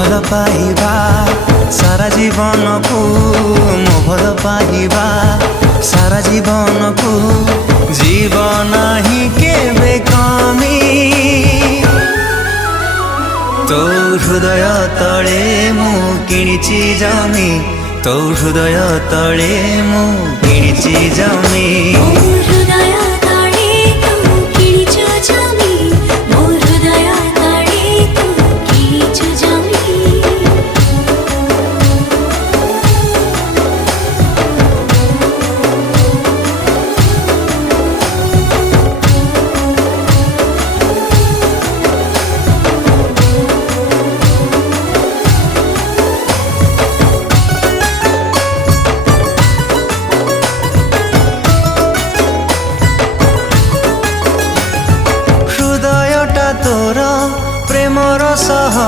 ଭଲ ପାଇବା ସାରା ଜୀବନକୁ ମୁଁ ଭଲ ପାଇବା ସାରା ଜୀବନକୁ ଯିବ ନାହିଁ କେବେ କମି ତୋ ହୃଦୟ ତଳେ ମୁଁ କିଣିଛି ଜମି ତୋ ହୃଦୟ ତଳେ ମୁଁ କିଣିଛି ଜମି।